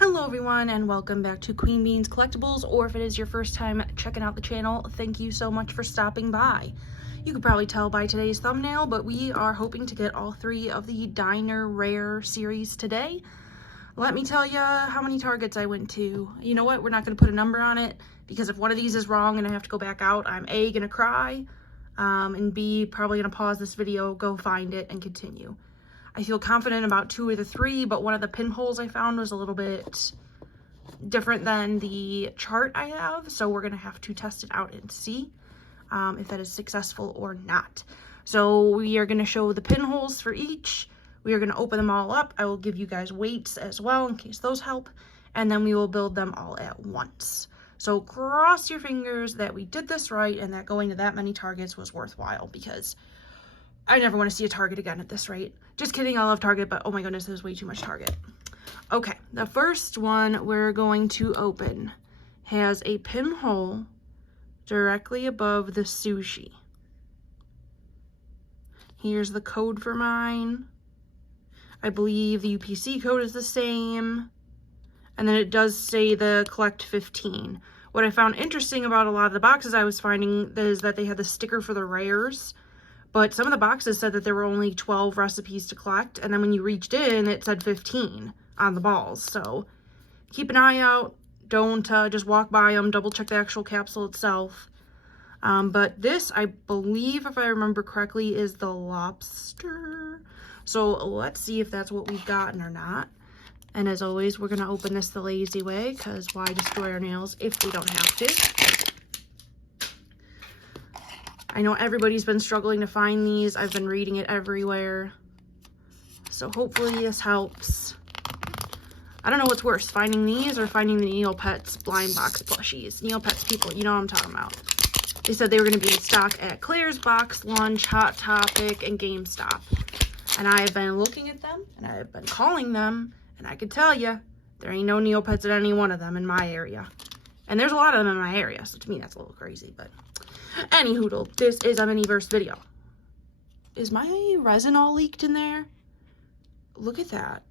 Hello everyone and welcome back to Queen Beans Collectibles, or if it is your first time checking out the channel, thank you so much for stopping by. You can probably tell by today's thumbnail, but we are hoping to get all three of the Diner Rare series today. Let me tell you how many targets I went to. You know what, we're not going to put a number on it, because if one of these is wrong and I have to go back out, I'm A, going to cry, and B, probably going to pause this video, go find it, and continue. I feel confident about two of the three, but one of the pinholes I found was a little bit different than the chart I have, so we're going to have to test it out and see if that is successful or not. So we are going to show the pinholes for each. We are going to open them all up. I will give you guys weights as well in case those help, and then we will build them all at once. So cross your fingers that we did this right and that going to that many targets was worthwhile, because I never want to see a Target again at this rate. Just kidding, I love Target, but oh my goodness, there's way too much Target. Okay, the first one we're going to open has a pinhole directly above the sushi. Here's the code for mine. I believe the UPC code is the same. And then it does say the collect 15. What I found interesting about a lot of the boxes I was finding is that they had the sticker for the rares. But some of the boxes said that there were only 12 recipes to collect, and then when you reached in, it said 15 on the balls. So keep an eye out. Don't just walk by them. Double check the actual capsule itself. But this, I believe, if I remember correctly, is the lobster. So let's see if that's what we've gotten or not. And as always, we're going to open this the lazy way, because why destroy our nails if we don't have to? I know everybody's been struggling to find these. I've been reading it everywhere. So hopefully this helps. I don't know what's worse, finding these or finding the Neopets blind box plushies. Neopets people, you know what I'm talking about. They said they were going to be in stock at Claire's Box, Lunch, Hot Topic, and GameStop. And I have been looking at them, and I have been calling them, and I can tell you, there ain't no Neopets at any one of them in my area. And there's a lot of them in my area, so to me that's a little crazy, but anyhoodle, this is a Miniverse video. Is my resin all leaked in there? Look at that.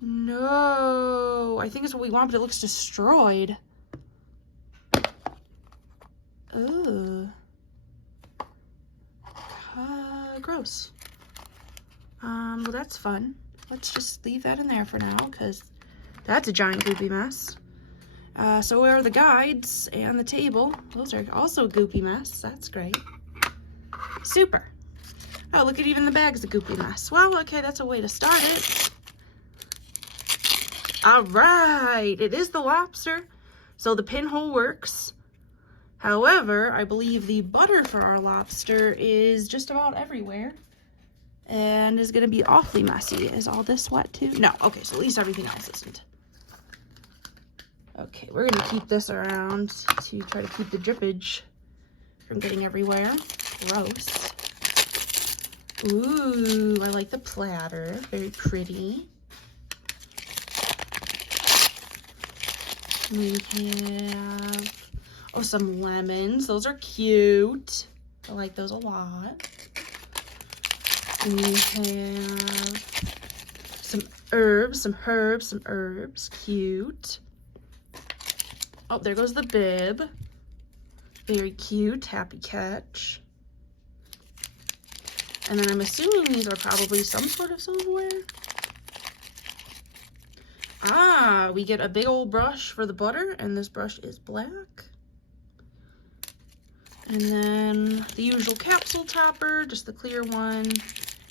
No, I think it's what we want, but it looks destroyed. Ugh. Gross. Well, that's fun. Let's just leave that in there for now, because that's a giant goopy mess. So are the guides and the table. Those are also a goopy mess. That's great. Super. Oh, look at even the bag's a goopy mess. Well, okay, that's a way to start it. All right, it is the lobster. So the pinhole works. However, I believe the butter for our lobster is just about everywhere and is going to be awfully messy. Is all this wet too? No. Okay, so at least everything else isn't. Okay, we're going to keep this around to try to keep the drippage from getting everywhere. Gross. Ooh, I like the platter. Very pretty. We have, oh, some lemons. Those are cute. I like those a lot. We have some herbs, some herbs. Cute. Oh, there goes the bib. Very cute. Happy catch. And then I'm assuming these are probably some sort of silverware. Ah, we get a big old brush for the butter, and this brush is black. And then the usual capsule topper, just the clear one,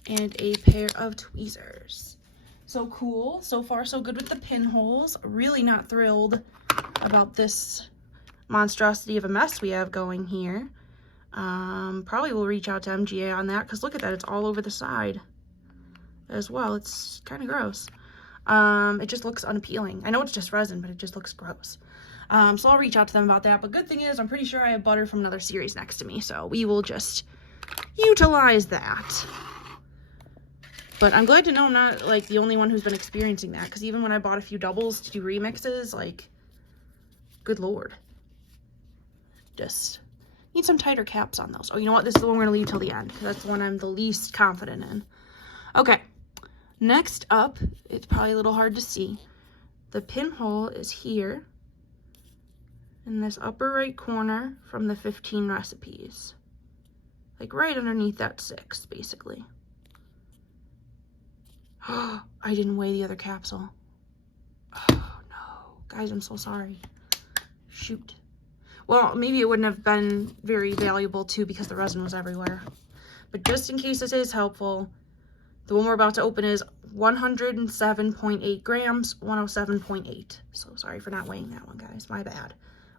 and a pair of tweezers. So cool. So far, so good with the pinholes. Really not thrilled about this monstrosity of a mess we have going here. Probably will reach out to MGA on that, because look at that, it's all over the side as well. It's kind of gross. It just looks unappealing. I know it's just resin, but it just looks gross. So I'll reach out to them about that, but good thing is I'm pretty sure I have butter from another series next to me, so we will just utilize that. But I'm glad to know I'm not, like, the only one who's been experiencing that, because even when I bought a few doubles to do remixes, like, good lord. Just need some tighter caps on those. Oh, you know what? This is the one we're going to leave till the end, because that's the one I'm the least confident in. Okay. Next up, it's probably a little hard to see. The pinhole is here in this upper right corner from the 15 recipes. Like right underneath that 6, basically. I didn't weigh the other capsule. Oh no. Guys, I'm so sorry. Shoot. Well, maybe it wouldn't have been very valuable too because the resin was everywhere. But just in case this is helpful, the one we're about to open is 107.8 grams, 107.8. So sorry for not weighing that one, guys. My bad.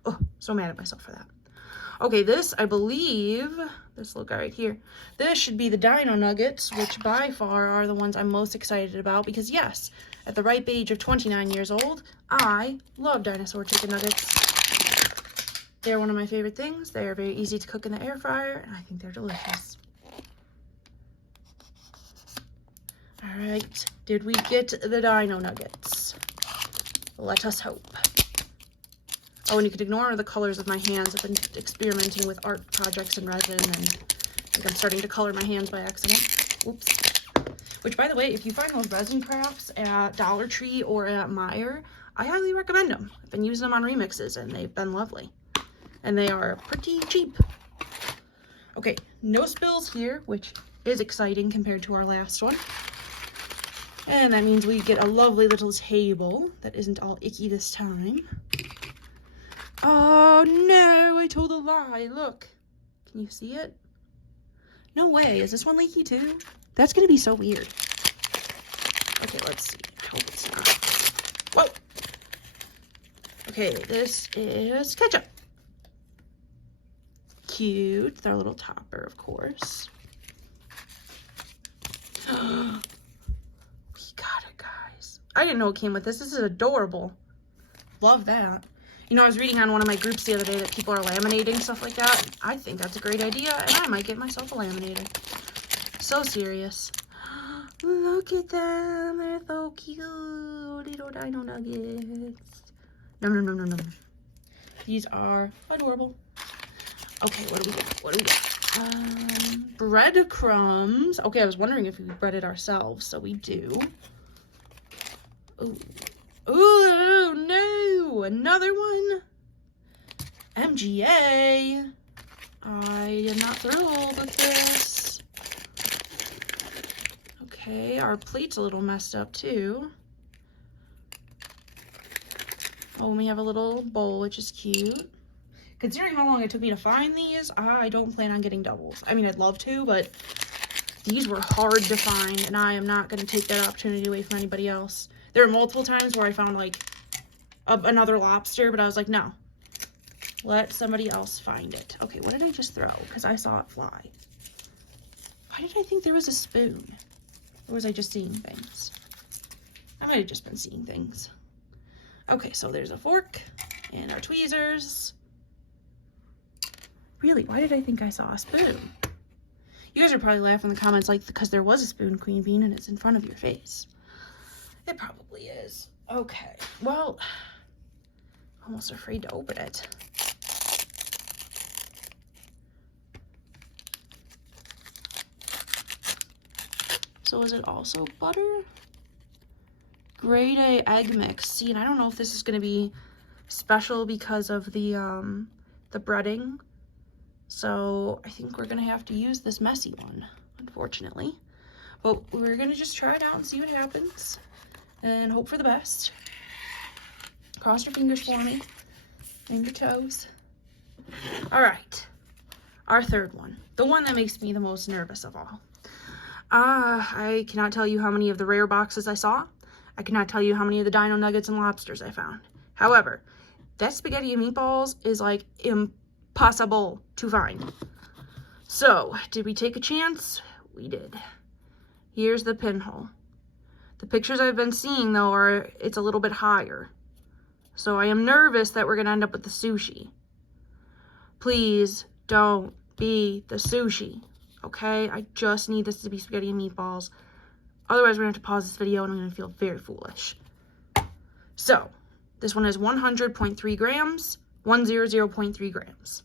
Oh, so mad at myself for that. Okay, this, I believe, this little guy right here, this should be the dino nuggets, which by far are the ones I'm most excited about because, yes, at the ripe age of 29 years old, I love dinosaur chicken nuggets. They're one of my favorite things. They are very easy to cook in the air fryer, and I think they're delicious. All right, did we get the dino nuggets? Let us hope. Oh, and you could ignore the colors of my hands. I've been experimenting with art projects and resin, and I think I'm starting to color my hands by accident. Oops. Which, by the way, if you find those resin crafts at Dollar Tree or at Meijer, I highly recommend them. I've been using them on remixes, and they've been lovely. And they are pretty cheap. Okay, no spills here, which is exciting compared to our last one. And that means we get a lovely little table that isn't all icky this time. Oh no, I told a lie. Look, can you see it? No way, is this one leaky too? That's gonna be so weird. Okay, let's see. I hope it's not. Whoa! Okay, this is ketchup. Cute. It's our little topper, of course. We got it, guys. I didn't know it came with this. This is adorable. Love that. You know, I was reading on one of my groups the other day that people are laminating stuff like that. I think that's a great idea, and I might get myself a laminator. So serious. Look at them. They're so cute. Little dino nuggets. Nom, nom, nom, nom, nom. These are adorable. Okay, what do we got? What do we got? Breadcrumbs. Okay, I was wondering if we breaded ourselves, so we do. Ooh. Oh no, another one. MGA. I am not thrilled with this. Okay, our plate's a little messed up too. Oh, and we have a little bowl, which is cute. Considering how long it took me to find these, I don't plan on getting doubles. I mean, I'd love to, but these were hard to find, and I am not going to take that opportunity away from anybody else. There were multiple times where I found, like, another lobster, but I was like, no. Let somebody else find it. Okay, what did I just throw? Because I saw it fly. Why did I think there was a spoon? Or was I just seeing things? I might have just been seeing things. Okay, so there's a fork and our tweezers. Really, why did I think I saw a spoon? You guys are probably laughing in the comments like, because there was a spoon, Queen Bean, and it's in front of your face. It probably is. Okay, well, I'm almost afraid to open it. So is it also butter? Grade A egg mix. See, and I don't know if this is going to be special because of the breading. So I think we're going to have to use this messy one, unfortunately. But we're going to just try it out and see what happens. And hope for the best. Cross your fingers for me. And your toes. All right. Our third one. The one that makes me the most nervous of all. I cannot tell you how many of the rare boxes I saw. I cannot tell you how many of the dino nuggets and lobsters I found. However, that spaghetti and meatballs is like impossible to find. So, did we take a chance? We did. Here's the pinhole. The pictures I've been seeing, though, are it's a little bit higher. So I am nervous that we're going to end up with the sushi. Please don't be the sushi, okay? I just need this to be spaghetti and meatballs. Otherwise, we're going to have to pause this video, and I'm going to feel very foolish. So, this one is 100.3 grams, 100.3 grams.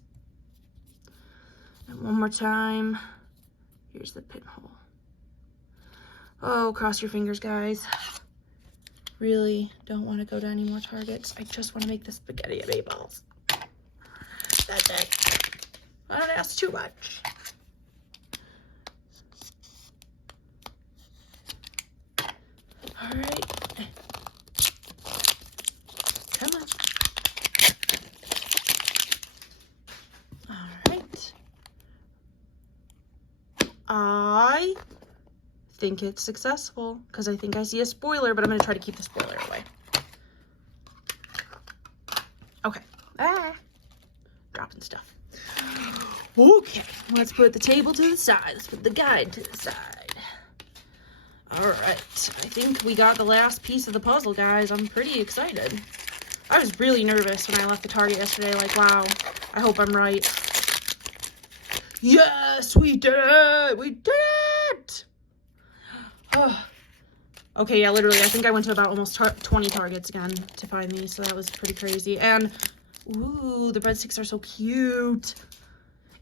And one more time, here's the pinhole. Oh, cross your fingers, guys. Really don't want to go to any more Targets. I just want to make the spaghetti and meatballs. That's it. I don't ask too much. All right. Come on. All right. I think it's successful because I think I see a spoiler, but I'm going to try to keep the spoiler away. Okay. Dropping stuff. Okay, let's put the table to the side. Let's put the guide to the side. All right, I think we got the last piece of the puzzle, guys. I'm pretty excited. I was really nervous when I left the Target yesterday. Like, wow, I hope I'm right. Yes, we did it! We did it! Oh. Okay, yeah, literally, I think I went to about almost 20 Targets again to find these, so that was pretty crazy. And, ooh, the breadsticks are so cute.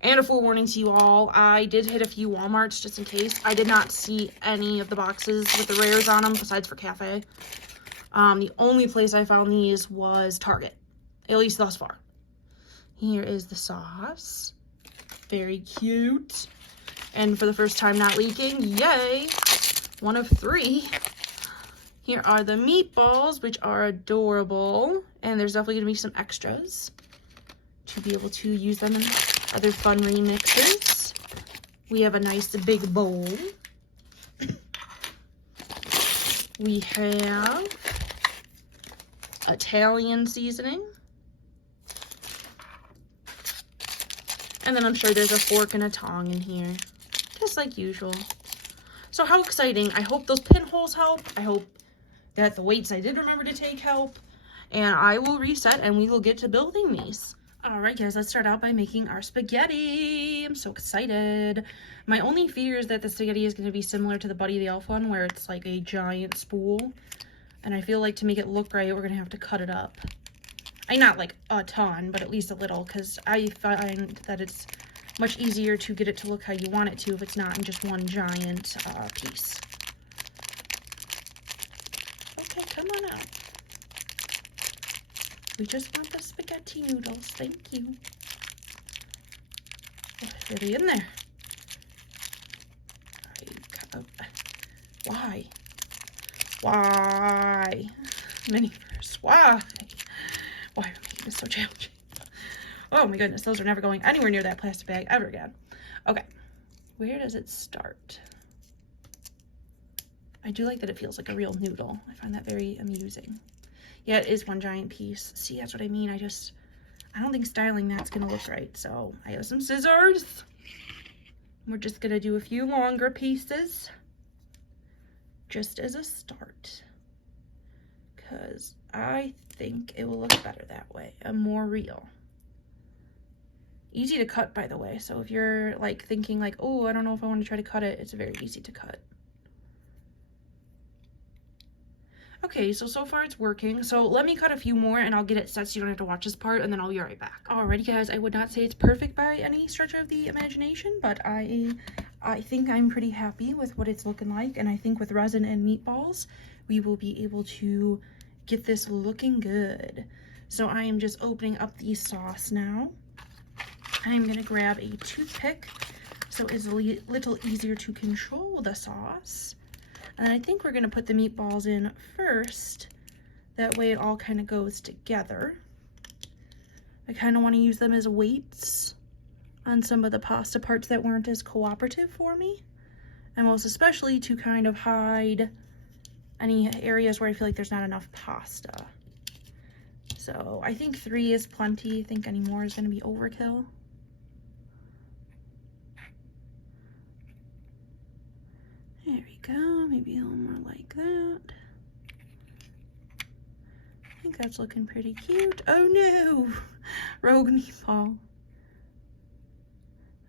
And a full warning to you all, I did hit a few Walmarts just in case. I did not see any of the boxes with the rares on them, besides for Cafe. The only place I found these was Target, at least thus far. Here is the sauce. Very cute. And for the first time not leaking, yay! 1 of 3. Here are the meatballs, which are adorable. And there's definitely going to be some extras to be able to use them in other fun remixes. We have a nice big bowl. We have Italian seasoning. And then I'm sure there's a fork and a tongue in here, just like usual. So how exciting. I hope those pinholes help. I hope that the weights I did remember to take help. And I will reset and we will get to building these. Alright guys, let's start out by making our spaghetti. I'm so excited. My only fear is that the spaghetti is going to be similar to the Buddy the Elf one, where it's like a giant spool. And I feel like to make it look right, we're going to have to cut it up. Not like a ton, but at least a little, because I find that it's much easier to get it to look how you want it to if it's not in just one giant piece. Okay, come on out. We just want the spaghetti noodles. Thank you. Oh, are they in there? Why? Why? Miniverse, why? Why are we making this so challenging? Oh my goodness, those are never going anywhere near that plastic bag ever again. Okay, where does it start? I do like that it feels like a real noodle. I find that very amusing. Yeah, it is one giant piece. See, that's what I mean. I don't think styling that's gonna look right. So I have some scissors. We're just gonna do a few longer pieces just as a start, because I think it will look better that way and more real. Easy to cut, by the way, so if you're like thinking like, oh, I don't know if I want to try to cut it, it's very easy to cut. Okay, so far it's working. So let me cut a few more and I'll get it set so you don't have to watch this part, and then I'll be right back. Alrighty guys, I would not say it's perfect by any stretch of the imagination, but I think I'm pretty happy with what it's looking like, and I think with resin and meatballs, we will be able to get this looking good. So I am just opening up the sauce now. I'm gonna grab a toothpick so it's a little easier to control the sauce. And I think we're gonna put the meatballs in first. That way it all kind of goes together. I kind of want to use them as weights on some of the pasta parts that weren't as cooperative for me. And most especially to kind of hide any areas where I feel like there's not enough pasta. So I think 3 is plenty. I think any more is gonna be overkill. There we go, maybe a little more like that. I think that's looking pretty cute. Oh no, rogue meatball.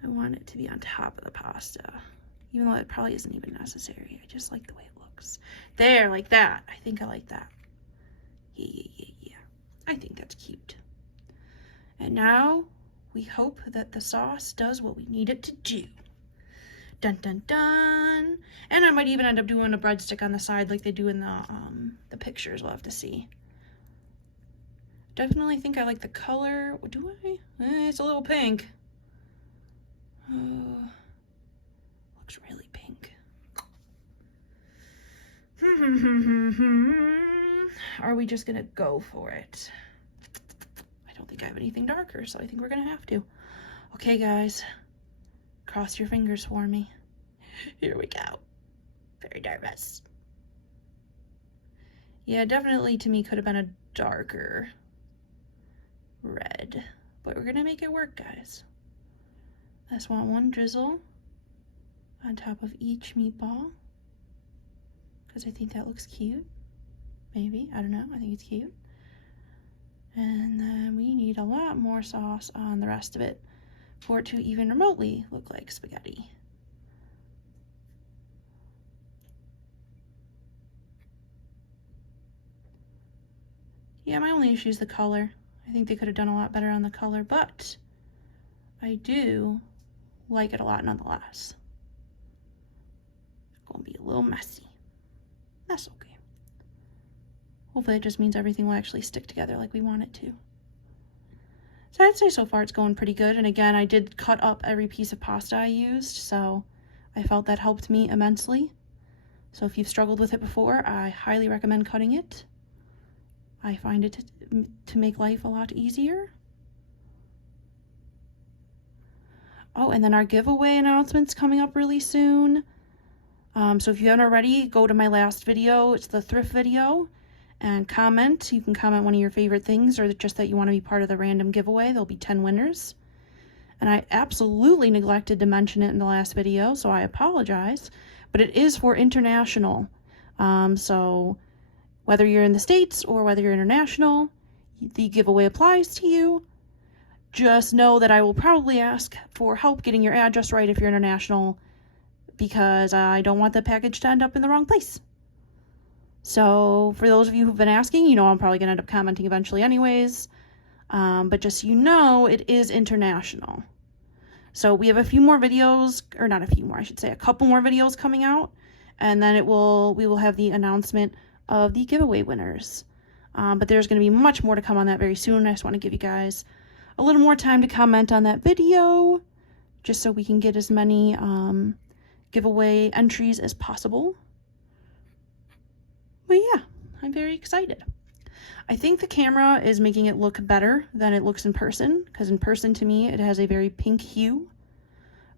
I want it to be on top of the pasta, even though it probably isn't even necessary. I just like the way it looks. There, like that. I think I like that. Yeah. I think that's cute. And now we hope that the sauce does what we need it to do. Dun dun dun. And I might even end up doing a breadstick on the side like they do in the pictures. We'll have to see. Definitely think I like the color. Do I? It's a little pink. Looks really pink. Are we just gonna go for it? I don't think I have anything darker, so I think we're gonna have to. Okay, guys. Cross your fingers for me. Here we go. Very nervous. Yeah, definitely to me could have been a darker red, but we're gonna make it work, guys. I just want one drizzle on top of each meatball because I think that looks cute. Maybe, I don't know, I think it's cute. And then we need a lot more sauce on the rest of it for it to even remotely look like spaghetti. Yeah, my only issue is the color. I think they could have done a lot better on the color, but I do like it a lot nonetheless. It's gonna be a little messy. That's okay. Hopefully it just means everything will actually stick together like we want it to. So I'd say so far it's going pretty good. And again, I did cut up every piece of pasta I used, so I felt that helped me immensely. So if you've struggled with it before, I highly recommend cutting it. I find it to make life a lot easier. Oh, and then our giveaway announcement's coming up really soon. So if you haven't already, go to my last video. It's the thrift video. And comment. You can comment one of your favorite things or just that you want to be part of the random giveaway. There'll be 10 winners. And I absolutely neglected to mention it in the last video, so I apologize. But it is for international. So whether you're in the States or whether you're international, the giveaway applies to you. Just know that I will probably ask for help getting your address right if you're international, because I don't want the package to end up in the wrong place. So for those of you who've been asking, you know I'm probably going to end up commenting eventually anyways. But just so you know, it is international. So we have a few more videos, or not a few more, I should say a couple more videos coming out. And then we will have the announcement of the giveaway winners. But there's going to be much more to come on that very soon. I just want to give you guys a little more time to comment on that video, just so we can get as many giveaway entries as possible. But yeah, I'm very excited. I think the camera is making it look better than it looks in person, because in person to me it has a very pink hue,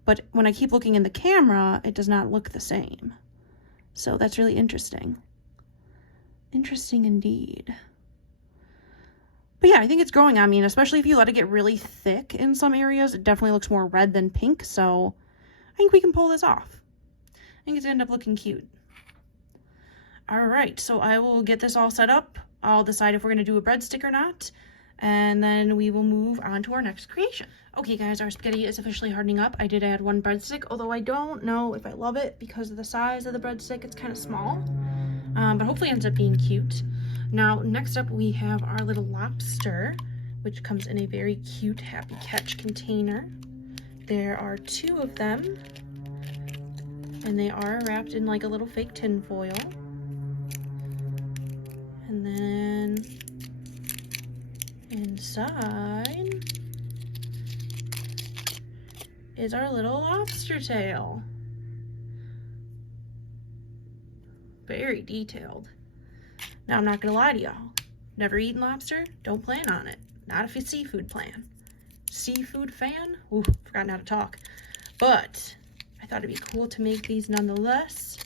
but when I keep looking in the camera it does not look the same. So that's really interesting. Interesting indeed. But yeah, I think it's growing on me, and especially if you let it get really thick in some areas, it definitely looks more red than pink, so I think we can pull this off. I think it's gonna end up looking cute. All right, so I will get this all set up. I'll decide if we're gonna do a breadstick or not, and then we will move on to our next creation. Okay guys, our spaghetti is officially hardening up. I did add one breadstick, although I don't know if I love it because of the size of the breadstick. It's kind of small, but hopefully it ends up being cute. Now, next up we have our little lobster, which comes in a very cute Happy Catch container. There are 2 of them, and they are wrapped in like a little fake tin foil. And then inside is our little lobster tail. Very detailed. Now, I'm not gonna lie to y'all. Never eaten lobster? Don't plan on it. Not if it's seafood plan. Seafood fan? Ooh, forgotten how to talk. But I thought it'd be cool to make these nonetheless.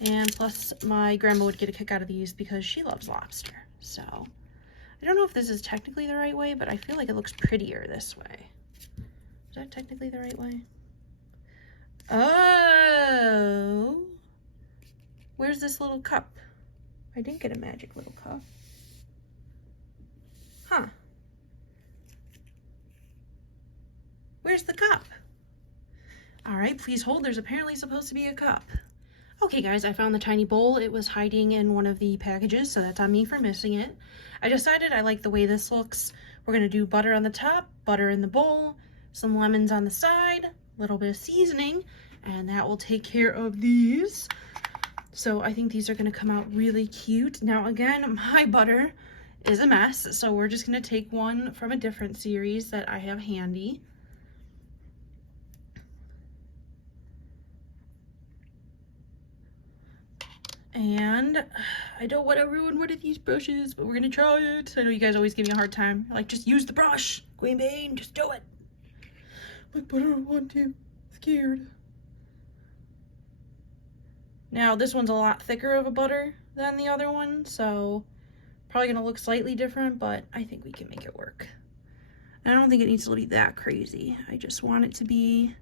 And plus, my grandma would get a kick out of these because she loves lobster. So, I don't know if this is technically the right way, but I feel like it looks prettier this way. Is that technically the right way? Oh! Where's this little cup? I didn't get a magic little cup. Huh. Where's the cup? All right, please hold. There's apparently supposed to be a cup. Okay guys, I found the tiny bowl. It was hiding in one of the packages, so that's on me for missing it. I decided I like the way this looks. We're gonna do butter on the top, butter in the bowl, some lemons on the side, little bit of seasoning, and that will take care of these. So I think these are gonna come out really cute. Now again, my butter is a mess, so we're just gonna take one from a different series that I have handy. And I don't want to ruin one of these brushes, but we're gonna try it. I know you guys always give me a hard time. Like, just use the brush, Queen Bean, just do it. But I don't want to. Scared. Now this one's a lot thicker of a butter than the other one, so probably gonna look slightly different, but I think we can make it work. And I don't think it needs to be that crazy. I just want it to be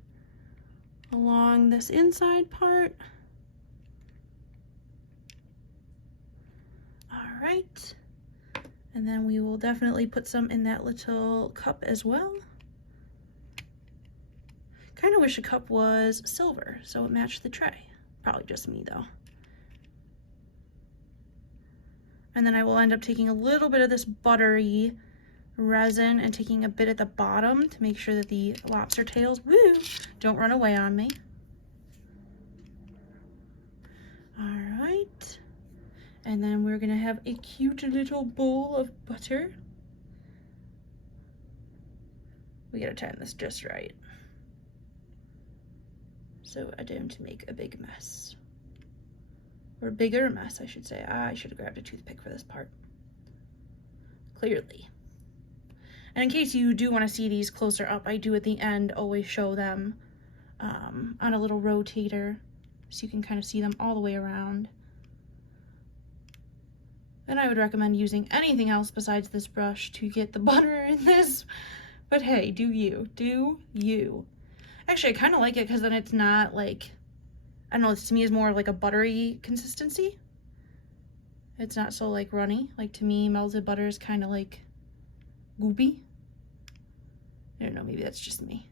along this inside part. All right, and then we will definitely put some in that little cup as well. Kind of wish a cup was silver so it matched the tray. Probably just me though. And then I will end up taking a little bit of this buttery resin and taking a bit at the bottom to make sure that the lobster tails, woo, don't run away on me. All right. And then we're gonna have a cute little bowl of butter. We gotta time this just right, so I don't make a big mess. Or a bigger mess, I should say. I should have grabbed a toothpick for this part. Clearly. And in case you do want to see these closer up, I do at the end always show them on a little rotator, so you can kind of see them all the way around. And I would recommend using anything else besides this brush to get the butter in this. But hey, do you. Do you. Actually, I kind of like it because then it's not like, I don't know, to me is more like a buttery consistency. It's not so like runny. Like to me, melted butter is kind of like goopy. I don't know, maybe that's just me.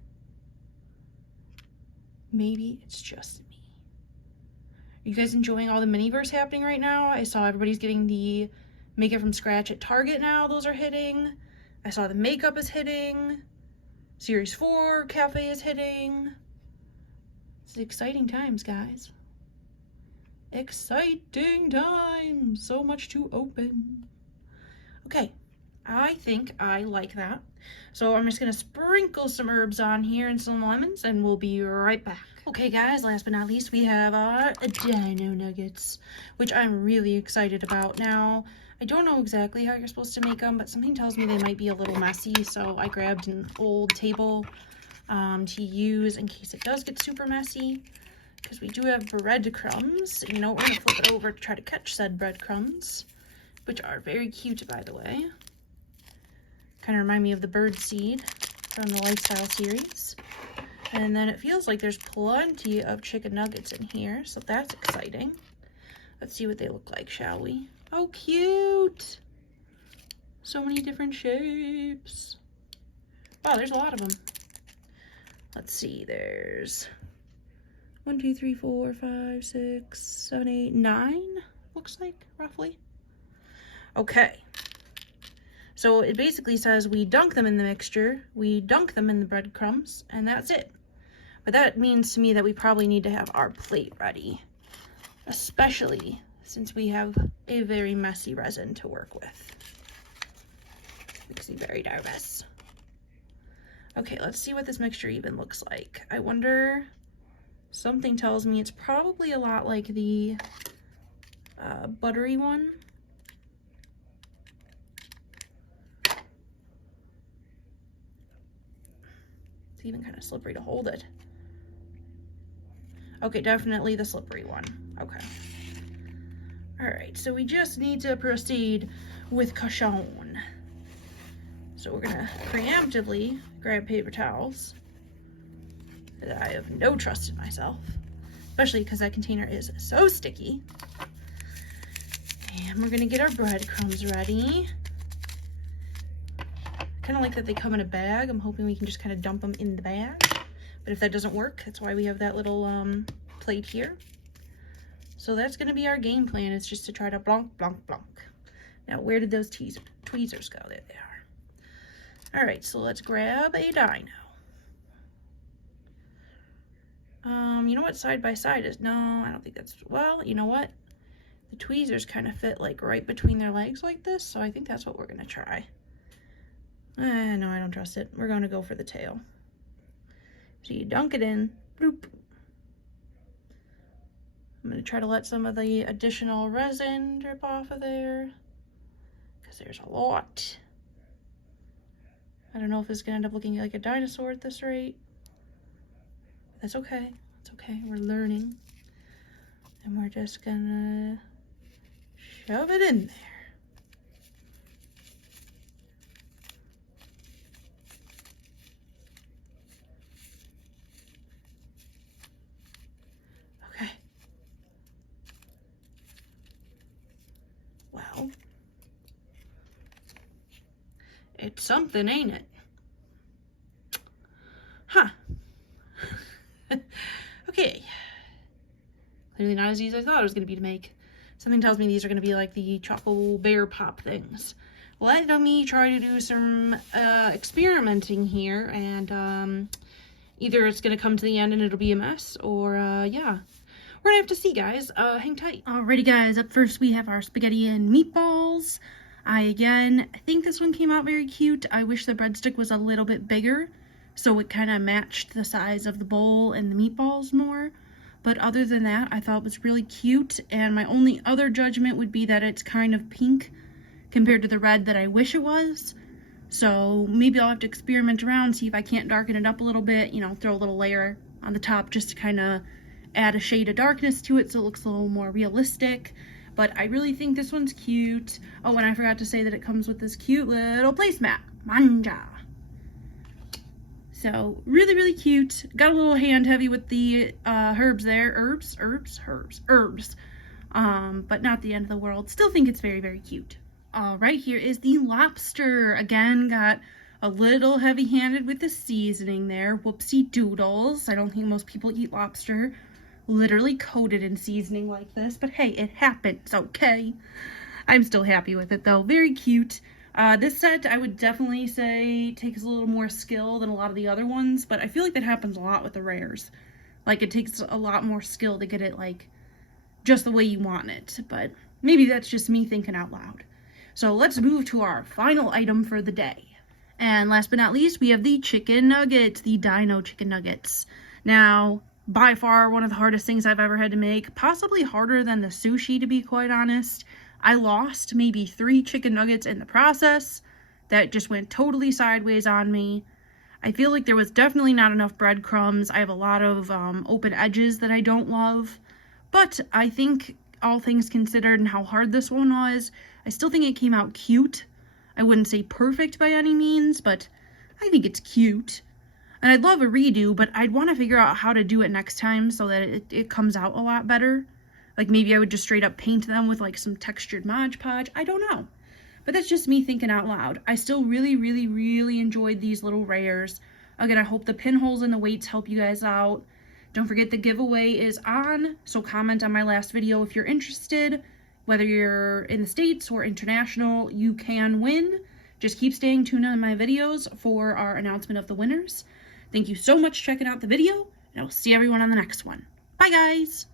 Maybe it's just me. Are you guys enjoying all the Miniverse happening right now? I saw everybody's getting the make it from scratch at Target now. Those are hitting. I saw the makeup is hitting. Series 4 cafe is hitting. It's exciting times, guys. Exciting times. So much to open. Okay, I think I like that. So I'm just gonna sprinkle some herbs on here and some lemons, and we'll be right back. Okay guys, last but not least, we have our dino nuggets, which I'm really excited about. Now, I don't know exactly how you're supposed to make them, but something tells me they might be a little messy, so I grabbed an old table to use in case it does get super messy, because we do have breadcrumbs. You know, we're gonna flip it over to try to catch said breadcrumbs, which are very cute, by the way. Kind of remind me of the bird seed from the Lifestyle series. And then it feels like there's plenty of chicken nuggets in here, so that's exciting. Let's see what they look like, shall we? Oh, cute! So many different shapes. Wow, there's a lot of them. Let's see, there's 1, 2, 3, 4, 5, 6, 7, 8, 9, looks like, roughly. Okay. So it basically says we dunk them in the mixture, we dunk them in the breadcrumbs, and that's it. But that means to me that we probably need to have our plate ready, especially since we have a very messy resin to work with. Makes me very nervous. Okay, let's see what this mixture even looks like. I wonder, something tells me it's probably a lot like the buttery one. It's even kind of slippery to hold it. Okay, definitely the slippery one. Okay. All right, so we just need to proceed with caution. So we're gonna preemptively grab paper towels. I have no trust in myself, especially because that container is so sticky. And we're gonna get our breadcrumbs ready. Kind of like that they come in a bag. I'm hoping we can just kind of dump them in the bag. But if that doesn't work, that's why we have that little plate here. So that's going to be our game plan, is just to try to blonk, blonk, blonk. Now, where did those tweezers go? There they are. All right, so let's grab a dino. You know what side by side is? No, I don't think that's, well, you know what? The tweezers kind of fit like right between their legs like this, so I think that's what we're gonna try. No, I don't trust it. We're gonna go for the tail. So you dunk it in, bloop. I'm gonna try to let some of the additional resin drip off of there, because there's a lot. I don't know if it's gonna end up looking like a dinosaur at this rate. That's okay, it's okay, we're learning. And we're just gonna shove it in there. Okay. Well, it's something, ain't it? Huh. Okay. Clearly not as easy as I thought it was going to be to make. Something tells me these are going to be like the Choco Bear Pop things. Let me try to do some experimenting here, and either it's going to come to the end and it'll be a mess, or yeah. We're going to have to see, guys. Hang tight. Alrighty, guys. Up first, we have our spaghetti and meatballs. I think this one came out very cute. I wish the breadstick was a little bit bigger, so it kind of matched the size of the bowl and the meatballs more. But other than that, I thought it was really cute, and my only other judgment would be that it's kind of pink compared to the red that I wish it was. So maybe I'll have to experiment around, see if I can't darken it up a little bit, you know, throw a little layer on the top just to kind of add a shade of darkness to it so it looks a little more realistic. But I really think this one's cute. Oh, and I forgot to say that it comes with this cute little placemat. Manja. So, really, really cute. Got a little hand heavy with the herbs there. Herbs. But not the end of the world. Still think it's very, very cute. All right, here is the lobster. Again, got a little heavy-handed with the seasoning there. Whoopsie doodles. I don't think most people eat lobster literally coated in seasoning like this. But hey, it happens, okay? I'm still happy with it, though. Very cute. This set, I would definitely say, takes a little more skill than a lot of the other ones, but I feel like that happens a lot with the rares. Like, it takes a lot more skill to get it, like, just the way you want it, but maybe that's just me thinking out loud. So let's move to our final item for the day. And last but not least, we have the chicken nuggets, the dino chicken nuggets. Now, by far one of the hardest things I've ever had to make, possibly harder than the sushi, to be quite honest. I lost maybe 3 chicken nuggets in the process. That just went totally sideways on me. I feel like there was definitely not enough breadcrumbs. I have a lot of open edges that I don't love. But I think, all things considered and how hard this one was, I still think it came out cute. I wouldn't say perfect by any means, but I think it's cute. And I'd love a redo, but I'd want to figure out how to do it next time so that it comes out a lot better. Like, maybe I would just straight up paint them with, like, some textured Mod Podge. I don't know. But that's just me thinking out loud. I still really, really, really enjoyed these little rares. Again, I hope the pinholes and the weights help you guys out. Don't forget the giveaway is on, so comment on my last video if you're interested. Whether you're in the States or international, you can win. Just keep staying tuned on my videos for our announcement of the winners. Thank you so much for checking out the video, and I'll see everyone on the next one. Bye, guys!